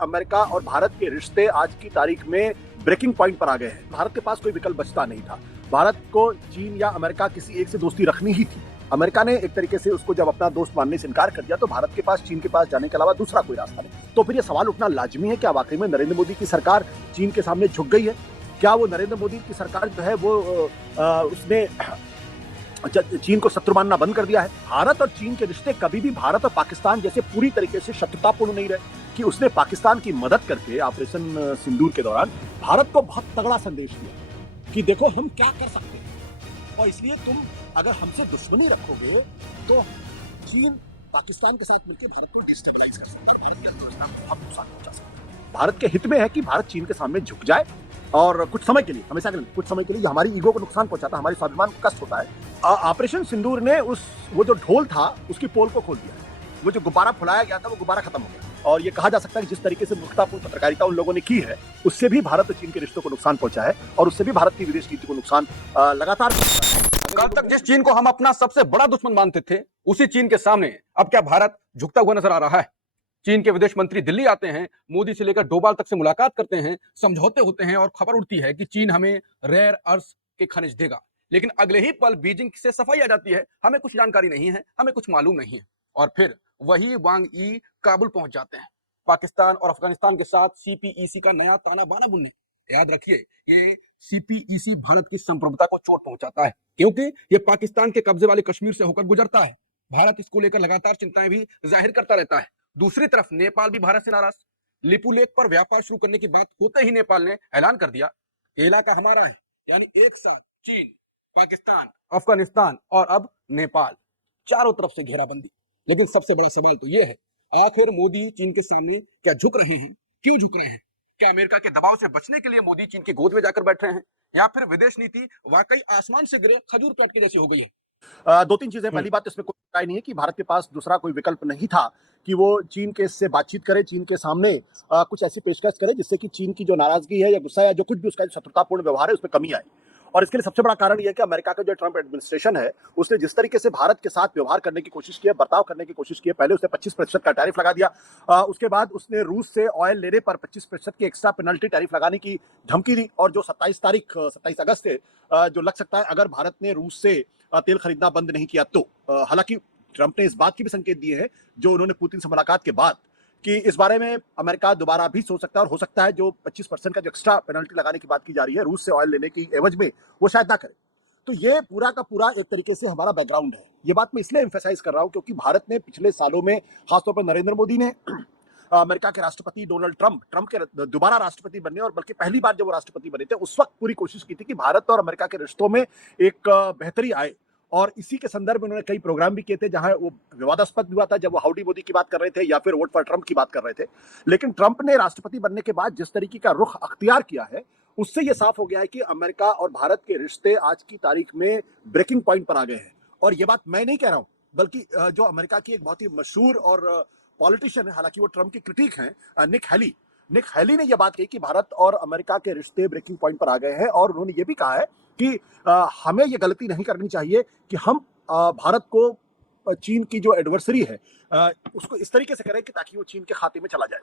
America और भारत के रिश्ते आज की तारीख में ब्रेकिंग पॉइंट पर आ गए हैं। भारत के पास कोई विकल्प बचता नहीं था। भारत को चीन या अमेरिका किसी एक से दोस्ती रखनी ही थी। अमेरिका ने एक तरीके से उसको जब अपना दोस्त मानने से इनकार कर दिया तो भारत के पास चीन के पास जाने के अलावा दूसरा कोई रास्ता नहीं। तो फिर ये सवाल उठना लाजमी है, क्या वाकई में नरेंद्र मोदी की सरकार चीन के सामने झुक गई है? क्या वो नरेंद्र मोदी की सरकार जो है वो उसने चीन को शत्रु मानना बंद कर दिया है? भारत और चीन के रिश्ते कभी भी भारत और पाकिस्तान जैसे पूरी तरीके से शत्रुतापूर्ण नहीं रहे कि उसने पाकिस्तान की मदद करके ऑपरेशन सिंदूर के दौरान भारत को बहुत तगड़ा संदेश दिया कि देखो हम क्या कर सकते हैं, और इसलिए तुम अगर हमसे दुश्मनी रखोगे तो चीन पाकिस्तान के साथ मिलकर भारत को डिस्टेबलाइज कर सकता है, बहुत नुकसान पहुंचा सकता है। भारत के हित में है कि भारत चीन के सामने झुक जाए और कुछ समय के लिए, हमेशा के लिए, कुछ समय के लिए हमारी ईगो को नुकसान पहुंचाता है, हमारे स्वाभिमान को कष्ट होता है। ऑपरेशन सिंदूर ने वो जो ढोल था उसकी पोल को खोल दिया। वो जो गुब्बारा फुलाया गया था वो गुब्बारा खत्म हो गया, और ये कहा जा सकता है कि जिस तरीके से मूर्खतापूर्ण पत्रकारिता उन लोगों ने की है उससे भी भारत और चीन के रिश्तों को नुकसान पहुंचा है, और उससे भी भारत की विदेश नीति को नुकसान लगातार पहुंचा है। कल तक जिस चीन को हम अपना सबसे बड़ा दुश्मन मानते थे, उसी चीन के सामने अब क्या भारत झुकता हुआ नजर आ रहा है? चीन के विदेश मंत्री दिल्ली आते हैं, मोदी से लेकर डोभाल तक से मुलाकात करते हैं, समझौते होते हैं और खबर उड़ती है कि चीन हमें रेयर अर्थ के खनिज देगा। लेकिन अगले ही पल बीजिंग से सफाई आ जाती है, हमें कुछ जानकारी नहीं है, हमें कुछ मालूम नहीं है, और फिर वही वांग ई काबुल पहुंच जाते हैं पाकिस्तान और अफगानिस्तान के साथ सीपीईसी का नया ताना बाना बुनने। याद रखिए, ये सीपीईसी भारत की संप्रभुता को चोट पहुंचाता है, क्योंकि ये पाकिस्तान के कब्जे वाले कश्मीर से होकर गुजरता है। भारत इसको लेकर लगातार चिंताएं भी जाहिर करता रहता है। दूसरी तरफ नेपाल भी भारत से नाराज। लिपू लेक पर व्यापार शुरू करने की बात होते ही नेपाल ने ऐलान कर दिया, इलाका हमारा है। यानी एक साथ चीन, पाकिस्तान, अफगानिस्तान और अब नेपाल, चारों तरफ से घेराबंदी। लेकिन सबसे बड़ा सवाल तो यह है, आखिर मोदी चीन के सामने क्या झुक रहे हैं? क्यों झुक रहे हैं? क्या अमेरिका के दबाव से बचने के लिए मोदी चीन की गोद में जाकर बैठ रहे हैं, या फिर विदेश नीति वाकई आसमान से गिरे खजूर काट के जैसी हो गई है? दो तीन चीजें। पहली बात, इसमें कोई राय नहीं है कि भारत के पास दूसरा कोई विकल्प नहीं था कि वो चीन के से बातचीत करे, चीन के सामने कुछ ऐसी पेशकश करे जिससे कि चीन की जो नाराजगी है या गुस्सा या जो कुछ भी उसका शत्रुतापूर्ण व्यवहार है उसमें कमी आए। और इसके लिए सबसे बड़ा कारण यह है कि अमेरिका का जो ट्रंप एडमिनिस्ट्रेशन है उसने जिस तरीके से भारत के साथ व्यवहार करने की कोशिश की है, बर्ताव करने की कोशिश की है। पहले उसने 25% का टैरिफ लगा दिया, उसके बाद उसने रूस से ऑयल लेने पर 25% की एक्स्ट्रा पेनल्टी टैरिफ लगाने की धमकी दी, और जो 27 अगस्त से जो लग सकता है अगर भारत ने रूस से तेल खरीदना बंद नहीं किया तो। हालांकि ट्रंप ने इस बात की भी संकेत दिए हैं जो उन्होंने पुतिन से मुलाकात के बाद, कि इस बारे में अमेरिका दोबारा भी सोच सकता है, और हो सकता है जो 25% का जो एक्स्ट्रा पेनल्टी लगाने की बात की जा रही है रूस से ऑयल लेने की एवज में, वो शायद ना करे। तो ये पूरा का पूरा एक तरीके से हमारा बैकग्राउंड है। ये बात मैं इसलिए एम्फेसाइज कर रहा हूं क्योंकि भारत ने पिछले सालों में, खासतौर पर नरेंद्र मोदी ने, अमेरिका के राष्ट्रपति डोनाल्ड ट्रंप के दोबारा राष्ट्रपति बनने, और बल्कि पहली बार जब वो राष्ट्रपति बने थे उस वक्त पूरी कोशिश की थी कि भारत और अमेरिका के रिश्तों में एक बेहतरी आए, और इसी के संदर्भ में उन्होंने कई प्रोग्राम भी किए थे जहां वो विवादास्पद भी हुआ था जब वो हाउडी मोदी की बात कर रहे थे या फिर वोट फॉर ट्रंप की बात कर रहे थे। लेकिन ट्रंप ने राष्ट्रपति बनने के बाद जिस तरीके का रुख अख्तियार किया है उससे ये साफ हो गया है कि अमेरिका और भारत के रिश्ते आज की तारीख में ब्रेकिंग पॉइंट पर आ गए हैं। और ये बात मैं नहीं कह रहा हूं, बल्कि जो अमेरिका की एक बहुत ही मशहूर और पॉलिटिशियन है, हालांकि वो ट्रंप की क्रिटिक हैं, निक हैली ने यह बात कही कि भारत और अमेरिका के रिश्ते ब्रेकिंग पॉइंट पर आ गए हैं, और उन्होंने ये भी कहा है कि हमें ये गलती नहीं करनी चाहिए कि हम भारत को चीन की जो एडवर्सरी है उसको इस तरीके से करें कि ताकि वो चीन के खाते में चला जाए।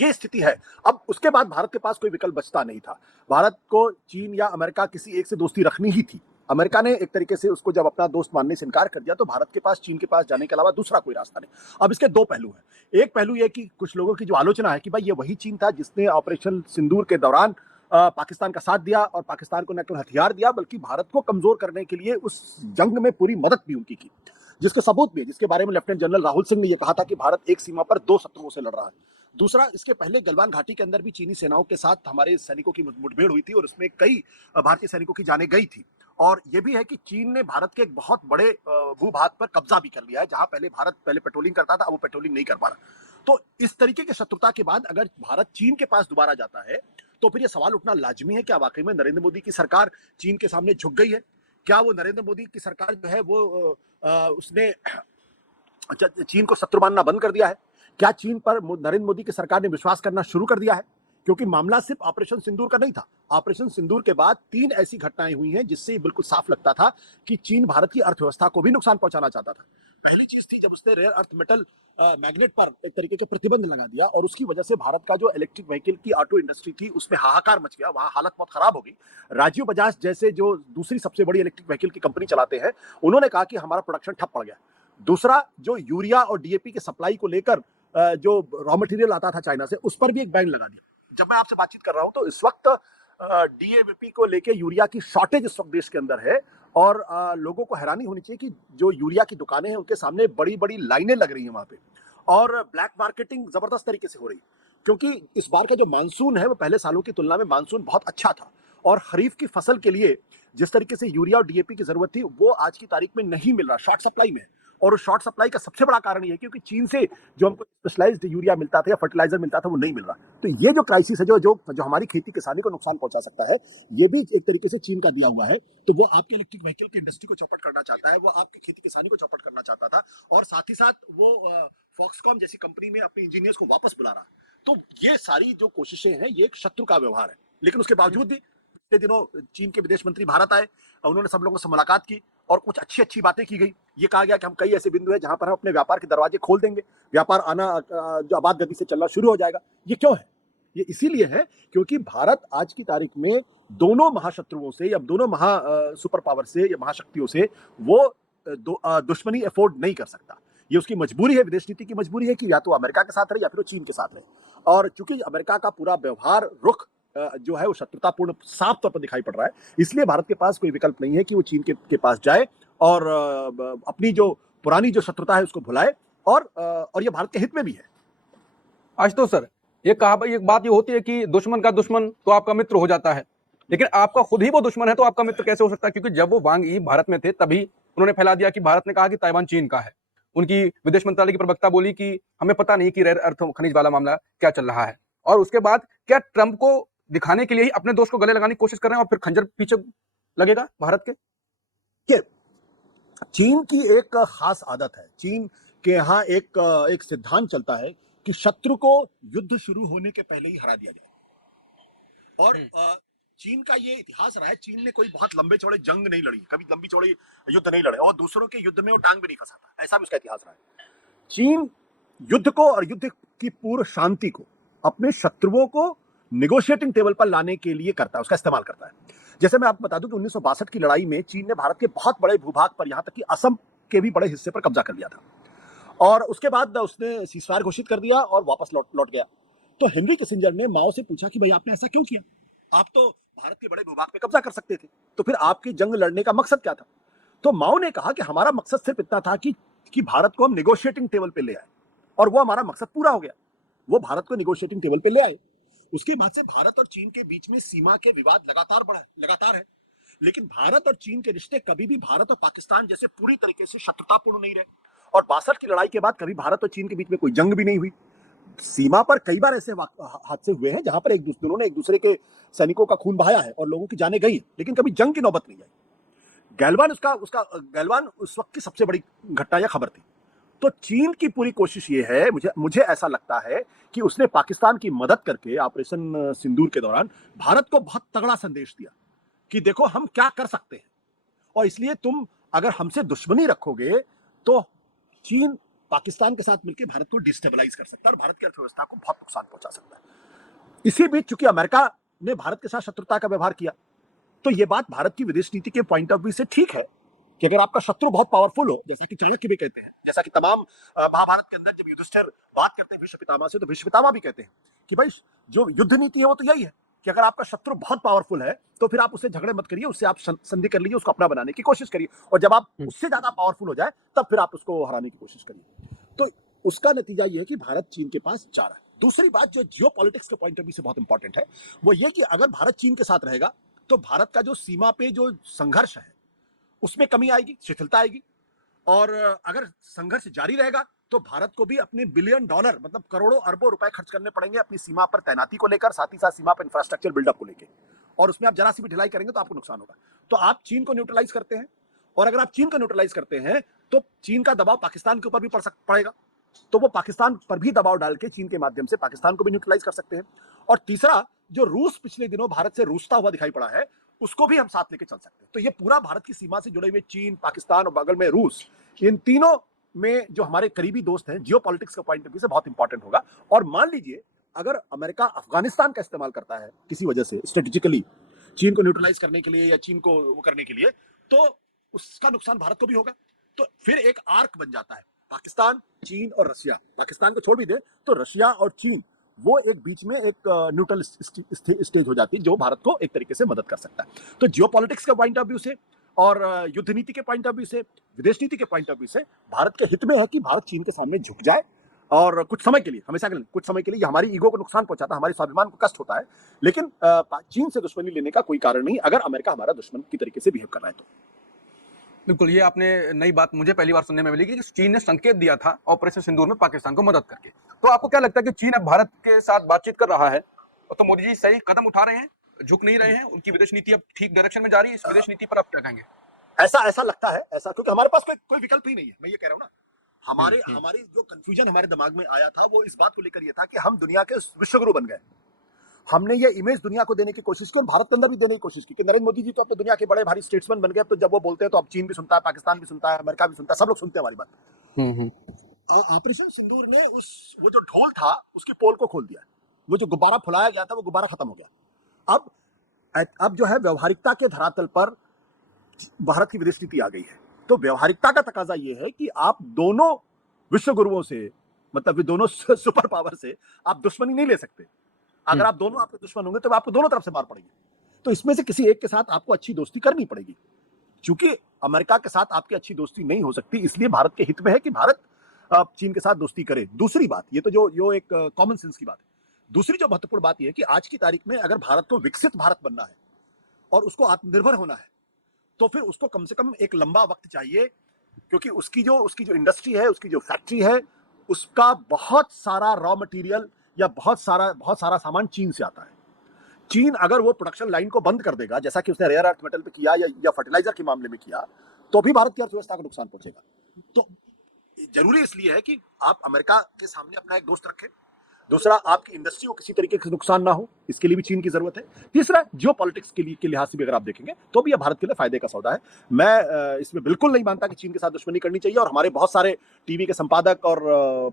ये स्थिति है। अब उसके बाद भारत के पास कोई विकल्प बचता नहीं था। भारत को चीन या अमेरिका किसी एक से दोस्ती रखनी ही थी। अमेरिका ने एक तरीके से उसको जब अपना दोस्त मानने से इनकार कर दिया तो भारत के पास चीन के पास जाने के अलावा दूसरा कोई रास्ता नहीं। अब इसके दो पहलू हैं। एक पहलू यह कि कुछ लोगों की जो आलोचना है कि भाई ये वही चीन था जिसने ऑपरेशन सिंदूर के दौरान पाकिस्तान का साथ दिया और पाकिस्तान को न केवल हथियार दिया बल्कि भारत को कमजोर करने के लिए उस जंग में पूरी मदद भी उनकी की, जिसके सबूत भी है, जिसके बारे में लेफ्टिनेंट जनरल राहुल सिंह ने यह कहा था कि भारत एक सीमा पर दो शत्रुओं से लड़ रहा है। दूसरा, इसके पहले गलवान घाटी के अंदर भी चीनी सेनाओं के साथ हमारे सैनिकों की मुठभेड़ हुई थी और उसमें कई भारतीय सैनिकों की जानें गई थी। और यह भी है कि चीन ने भारत के एक बहुत बड़े भूभाग पर कब्जा भी कर लिया है, जहां भारत पहले पेट्रोलिंग करता था, अब वो पेट्रोलिंग नहीं कर पा रहा। तो इस तरीके की शत्रुता के बाद अगर भारत चीन के पास दोबारा जाता है तो फिर यह सवाल उठना लाजमी है, क्या वाकई में नरेंद्र मोदी की सरकार चीन के सामने झुक गई है? क्या वो नरेंद्र मोदी की सरकार जो है वो उसने चीन को शत्रु मानना बंद कर दिया है? क्या चीन पर नरेंद्र मोदी की सरकार ने विश्वास करना शुरू कर दिया है? क्योंकि मामला सिर्फ ऑपरेशन सिंदूर का नहीं था। ऑपरेशन सिंदूर के बाद 3 ऐसी घटनाएं हुई हैं जिससे बिल्कुल साफ लगता था कि चीन भारत की अर्थव्यवस्था को भी नुकसान पहुंचाना चाहता था। पहली चीज थी जब उसने रेयर अर्थ मेटल मैग्नेट पर एक तरीके के प्रतिबंध लगा दिया, और उसकी वजह से भारत का जो इलेक्ट्रिक व्हीकल की ऑटो इंडस्ट्री थी उसमें हाहाकार मच गया, वहां हालत बहुत खराब हो गई। राजीव बजाज जैसे जो दूसरी सबसे बड़ी इलेक्ट्रिक व्हीकल की कंपनी चलाते हैं, उन्होंने कहा कि हमारा प्रोडक्शन ठप पड़ गया। दूसरा, जो यूरिया और डीएपी के सप्लाई को लेकर जो रॉ मटेरियल आता था चाइना से, उस पर भी एक बैन लगा दिया। जब मैं आपसे बातचीत कर रहा हूं तो इस वक्त डीएपी को लेके यूरिया की शॉर्टेज इस वक्त देश के अंदर है, और लोगों को हैरानी होनी चाहिए कि जो यूरिया की दुकानें हैं उनके सामने बड़ी बड़ी लाइनें लग रही हैं वहां पे, और ब्लैक मार्केटिंग जबरदस्त तरीके से हो रही, क्योंकि इस बार का जो मानसून है वो पहले सालों की तुलना में मानसून बहुत अच्छा था, और खरीफ की फसल के लिए जिस तरीके से यूरिया और डीएपी की जरूरत थी वो आज की तारीख में नहीं मिल रहा, शॉर्ट सप्लाई में है। और उस शॉर्ट सप्लाई का सबसे बड़ा कारण ये है क्योंकि चीन से जो हमको स्पेशलाइज्ड यूरिया मिलता था या फर्टिलाइजर मिलता था वो नहीं मिल रहा। तो ये जो क्राइसिस है जो जो जो हमारी खेती किसानी को नुकसान पहुंचा सकता है, ये भी एक तरीके से चीन का दिया हुआ है। तो वो आपके इलेक्ट्रिक व्हीकल की इंडस्ट्री को चौपट करना चाहता है, वो आपकी खेती किसानी को चौपट करना चाहता था, और साथ ही साथ वो फॉक्सकॉम जैसी कंपनी में अपने इंजीनियर्स को वापस बुला रहा है। तो ये सारी जो कोशिशें हैं ये एक शत्रु का व्यवहार है, लेकिन उसके बावजूद भी पिछले दिनों चीन के विदेश मंत्री भारत आए, उन्होंने सब लोगों से मुलाकात की और कुछ अच्छी अच्छी बातें की गई। ये कहा गया कि हम कई ऐसे बिंदु हैं जहां पर हम अपने व्यापार के दरवाजे खोल देंगे, व्यापार आना जो आबाद गति से चलना शुरू हो जाएगा। ये क्यों है? ये इसीलिए है क्योंकि भारत आज की तारीख में दोनों महाशत्रुओं से या दोनों सुपर पावर से या महाशक्तियों से वो दुश्मनी अफोर्ड नहीं कर सकता। ये उसकी मजबूरी है, विदेश नीति की मजबूरी है कि या तो अमेरिका के साथ रहे या फिर वो चीन के साथ रहे। और चूंकि अमेरिका का पूरा व्यवहार रुख जो है वो शत्रुतापूर्ण साफ तौर पर दिखाई पड़ रहा है, इसलिए भारत के पास कोई विकल्प नहीं है कि वो चीन के पास जाए और अपनी जो पुरानी जो शत्रुता है उसको भुलाए, और ये भारत के हित में भी है। आज तो सर एक बात ये होती है कि दुश्मन का दुश्मन तो आपका मित्र हो जाता है, लेकिन आपका खुद ही वो दुश्मन है तो आपका मित्र कैसे हो सकता है? क्योंकि जब वो वांग यी भारत में थे तभी उन्होंने फैला दिया कि भारत ने कहा कि ताइवान चीन का है। उनकी विदेश मंत्रालय की प्रवक्ता बोली कि हमें पता नहीं कि रेयर अर्थ खनिज वाला मामला क्या चल रहा है, और उसके बाद क्या ट्रंप को दिखाने के लिए ही अपने दोस्त को गले लगाने की कोशिश कर रहे हैं और फिर खंजर पीछे लगेगा भारत के? चीन की एक खास आदत है, चीन के यहाँ एक सिद्धांत चलता है कि शत्रु को युद्ध शुरू होने के पहले ही हरा दिया जाए। और चीन का ये इतिहास रहा है, चीन ने कोई बहुत लंबे चौड़े जंग नहीं लड़ी, कभी लंबी चौड़ी युद्ध नहीं लड़े, और दूसरों के युद्ध में वो टांग भी नहीं फंसाता, ऐसा भी उसका इतिहास रहा है। चीन युद्ध को और युद्ध की पूर्व शांति को अपने शत्रुओं को निगोशिएटिंग टेबल पर लाने के लिए करता है, उसका इस्तेमाल करता है। जैसे मैं आपको बता दूं कि 1962 की लड़ाई में चीन ने भारत के बहुत बड़े भूभाग पर, यहां तक कि असम के भी बड़े हिस्से पर कब्जा कर लिया था, और उसके बाद उसने सीजफायर घोषित कर दिया और वापस लौट गया। तो हेनरी किसिंजर ने माओ से पूछा कि भाई आपने ऐसा क्यों किया? आप तो भारत के बड़े भूभाग पे कब्जा कर सकते थे, तो फिर आपकी जंग लड़ने का मकसद क्या था? तो माओ ने कहा कि हमारा मकसद सिर्फ इतना था कि भारत को हम निगोशिएटिंग टेबल पे ले आए, और वो हमारा मकसद पूरा हो गया। वो भारत को निगोशिएटिंग टेबल पे ले आए। उसके बाद से भारत और चीन के बीच में सीमा के विवाद लगातार है, लेकिन भारत और चीन के रिश्ते कभी भी भारत और पाकिस्तान जैसे पूरी तरीके से शत्रुतापूर्ण नहीं रहे। और 62 की लड़ाई के बाद कभी भारत और चीन के बीच में कोई जंग भी नहीं हुई। सीमा पर कई बार ऐसे हादसे हुए हैं जहां पर दोनों ने एक दूसरे के सैनिकों का खून बहाया है और लोगों की जानें गई है, लेकिन कभी जंग की नौबत नहीं आई। गैलवान उस वक्त की सबसे बड़ी घटना या खबर थी। तो चीन की पूरी कोशिश ये है, मुझे ऐसा लगता है कि उसने पाकिस्तान की मदद करके ऑपरेशन सिंदूर के दौरान भारत को बहुत तगड़ा संदेश दिया कि देखो हम क्या कर सकते हैं, और इसलिए तुम अगर हमसे दुश्मनी रखोगे तो चीन पाकिस्तान के साथ मिलकर भारत को डिस्टेबलाइज कर सकता है और भारत की अर्थव्यवस्था को बहुत नुकसान पहुंचा सकता है। इसी बीच चूंकि अमेरिका ने भारत के साथ शत्रुता का व्यवहार किया, तो यह बात भारत की विदेश नीति के पॉइंट ऑफ व्यू से ठीक है कि अगर आपका शत्रु बहुत पावरफुल हो, जैसा कि चाणक्य भी कहते हैं, जैसा कि तमाम महाभारत के अंदर जब युधिष्ठिर बात करते हैं भीष्म पितामह से, तो भीष्म पितामह भी कहते हैं कि भाई जो युद्ध नीति है वो तो यही है कि अगर आपका शत्रु बहुत पावरफुल है तो फिर आप उससे झगड़े मत करिए, उससे आप संधि कर लीजिए, उसको अपना बनाने की कोशिश करिए, और जब आप उससे ज्यादा पावरफुल हो जाए तब फिर आप उसको हराने की कोशिश करिए। तो उसका नतीजा यह है कि भारत चीन के पास जा रहा है। दूसरी बात जो जियोपॉलिटिक्स के पॉइंट ऑफ व्यू से बहुत इंपॉर्टेंट है वो ये कि अगर भारत चीन के साथ रहेगा तो भारत का जो सीमा पे जो संघर्ष है उसमें कमी आएगी, शिथिलता आएगी, और अगर संघर्ष जारी रहेगा तो भारत को भी अपने बिलियन डॉलर मतलब करोड़ों अरबों रुपए खर्च करने पड़ेंगे अपनी सीमा पर तैनाती को लेकर, साथ ही साथ सीमा पर इंफ्रास्ट्रक्चर बिल्डअप को लेकर, और उसमें आप जरा सी भी ढिलाई करेंगे तो आपको नुकसान होगा। तो आप चीन को न्यूट्रलाइज करते हैं, और अगर आप चीन को न्यूट्रलाइज करते हैं तो चीन का दबाव पाकिस्तान के ऊपर भी पड़ेगा, तो वो पाकिस्तान पर भी दबाव डाल के चीन के माध्यम से पाकिस्तान को भी न्यूट्रलाइज कर सकते हैं। और तीसरा, जो रूस पिछले दिनों भारत से रूसता हुआ दिखाई पड़ा है उसको भी हम साथ लेके चल सकते हैं। तो ये पूरा भारत की सीमा से जुड़े हुए चीन, पाकिस्तान और बगल में रूस, इन तीनों में जो हमारे करीबी दोस्त हैं, जियो पॉलिटिक्स के पॉइंट ऑफ व्यू से बहुत इंपॉर्टेंट होगा। और मान लीजिए अगर अमेरिका अफगानिस्तान का इस्तेमाल करता है किसी वजह से स्ट्रेटेजिकली, चीन को न्यूट्रलाइज करने के लिए या चीन को वो करने के लिए, तो उसका नुकसान भारत को भी होगा। तो फिर एक आर्क बन जाता है, पाकिस्तान, चीन और रशिया। पाकिस्तान को छोड़ भी दे तो रशिया और चीन वो एक बीच में एक न्यूट्रल स्टेज हो जाती है, जो भारत को एक तरीके से मदद कर सकता है। तो जियो पॉलिटिक्स के पॉइंट ऑफ व्यू से और युद्ध नीति के पॉइंट ऑफ व्यू से, विदेश नीति के पॉइंट ऑफ व्यू से भारत के हित में है कि भारत चीन के सामने झुक जाए। और कुछ समय के लिए, हमेशा के लिए, कुछ समय के लिए, ये हमारी ईगो को नुकसान पहुंचाता है, हमारे स्वाभिमान को कष्ट होता है, लेकिन चीन से दुश्मनी लेने का कोई कारण नहीं अगर अमेरिका हमारा दुश्मन की तरीके से बिहेव कर रहा है तो। बिल्कुल, ये आपने नई बात मुझे पहली बार सुनने में मिली कि चीन ने संकेत दिया था ऑपरेशन सिंदूर में पाकिस्तान को मदद करके। तो आपको क्या लगता है कि चीन अब भारत के साथ बातचीत कर रहा है, तो मोदी जी सही कदम उठा रहे हैं, झुक नहीं रहे हैं, उनकी विदेश नीति अब ठीक डायरेक्शन में जा रही है? इस विदेश नीति पर आप क्या कहेंगे? ऐसा लगता है, ऐसा, क्योंकि हमारे पास कोई विकल्प ही नहीं है। मैं ये कह रहा हूं ना, हमारी जो कंफ्यूजन हमारे दिमाग में आया था वो इस बात को लेकर ये था कि हम दुनिया के विश्वगुरु बन गए। हमने ये इमेज दुनिया को देने की कोशिश की, भारत के अंदर भी देने की कोशिश की कि नरेंद्र मोदी जी तो अपने दुनिया के बड़े भारी स्टेट्समैन बन गए। तो जब वो बोलते हैं तो अब चीन भी सुनता है, पाकिस्तान भी सुनता है, अमेरिका भी सुनता है, सब लोग सुनते हैं हमारी बात। ऑपरेशन सिंदूर ने वो जो ढोल था उसकी पोल को खोल दिया। वो जो गुब्बारा फुलाया गया था वो गुब्बारा खत्म हो गया। अब जो है व्यावहारिकता के धरातल पर भारत की विदेश नीति आ गई है। तो व्यावहारिकता का तकाजा ये है कि आप दोनों विश्व गुरुओं से, मतलब दोनों सुपर पावर से आप दुश्मनी नहीं ले सकते। अगर आप दोनों आपके दुश्मन होंगे तो आपको दोनों तरफ से मार पड़ेगी। तो इसमें से किसी एक के साथ आपको अच्छी दोस्ती करनी पड़ेगी। चूंकि अमेरिका के साथ आपकी अच्छी दोस्ती नहीं हो सकती, इसलिए भारत के हित में है कि भारत चीन के साथ दोस्ती करे। दूसरी बात, ये तो जो एक कॉमन सेंस की बात है। दूसरी जो महत्वपूर्ण बात यह है कि आज की तारीख में अगर भारत को विकसित भारत बनना है और उसको आत्मनिर्भर होना है, तो फिर उसको कम से कम एक लंबा वक्त चाहिए, क्योंकि उसकी जो इंडस्ट्री है, उसकी जो फैक्ट्री है, उसका बहुत सारा रॉ मटेरियल या बहुत सारा सामान चीन से आता है। चीन अगर वो प्रोडक्शन लाइन को बंद कर देगा, जैसा कि उसने रेयर अर्थ मेटल पे किया या फर्टिलाइजर के मामले में किया, तो भी भारत की अर्थव्यवस्था को नुकसान पहुंचेगा। तो जरूरी इसलिए है कि आप अमेरिका के सामने अपना एक दोस्त रखें। दूसरा, आपकी इंडस्ट्री को किसी तरीके से नुकसान ना हो, इसके लिए भी चीन की जरूरत है। तीसरा, जियो पॉलिटिक्स के लिहाज से भी अगर आप देखेंगे तो भी यह भारत के लिए फायदे का सौदा है। मैं इसमें बिल्कुल नहीं मानता कि चीन के साथ दुश्मनी करनी चाहिए। और हमारे बहुत सारे टीवी के संपादक और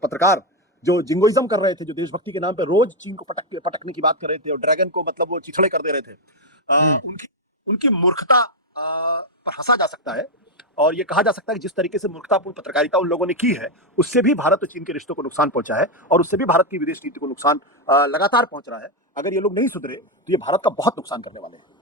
पत्रकार जो जिंगोइज्म कर रहे थे, जो देशभक्ति के नाम पे रोज चीन को पटकने की बात कर रहे थे और ड्रैगन को मतलब वो चिथड़े कर दे रहे थे, उनकी मूर्खता पर हंसा जा सकता है। और ये कहा जा सकता है कि जिस तरीके से मूर्खतापूर्ण पत्रकारिता उन लोगों ने की है, उससे भी भारत और चीन के रिश्तों को नुकसान पहुंचा है और उससे भी भारत की विदेश नीति को नुकसान लगातार पहुंच रहा है। अगर ये लोग नहीं सुधरे तो ये भारत का बहुत नुकसान करने वाले हैं।